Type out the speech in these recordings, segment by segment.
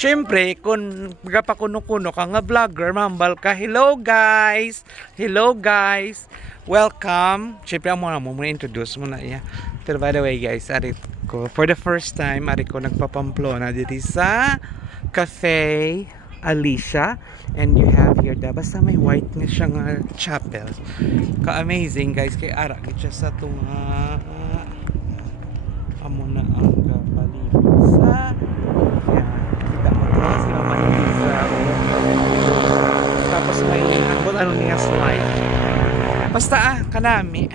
Siyempre, kung gapakuno-kuno ka nga vlogger, mambal ka. Hello guys! Hello guys! Welcome! Siyempre, mo muna introduce mo na iya. Pero by the way guys, arit ko, for the first time, arit ko nagpapamplona dito sa Cafe Alicia. And you have here, basta may white na siyang chapel. Ka-amazing guys, kay ara siya sa itong amo na ang kapalibot sa kita mo to si Mama Elisa. Tapos may ano niya slide. Basta kanami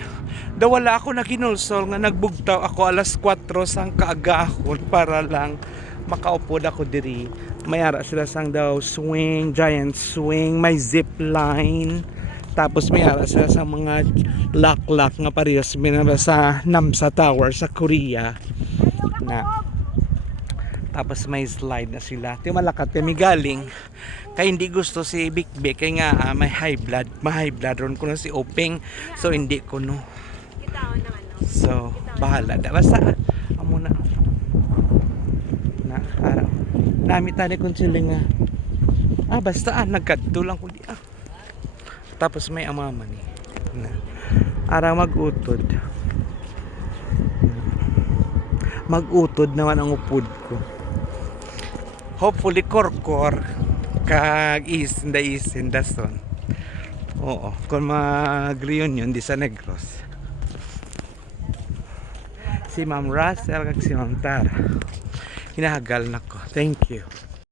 daw wala ako naginulsol nga nagbugtaw ako alas 4 sang kaagahon para lang makaupo ako diri. Mayara sila sang daw swing, giant swing, may zip line. Tapos may ara sila sa mga lock nga parehas minaba sa Namsa Tower sa Korea na. Tapos may slide na sila. Ito malakat kami galing. Kaya hindi gusto si Big Big kaya nga may high blood. Ma-high blood ron ko na si Openg. So hindi ko no. So bahala. Basta amo na. Na araw. Nami tani kung sila nga. Basta nagkadto lang ko di Tapos may amama ni. Ara mag-utod. Mag-utod naman ang upod ko. Hopefully korkor kag isin dason. Oo, kung mag-reunion di sa Negros. Si Ma'am Russell kag si Ma'am Tara. Hinahagal na ko. Thank you.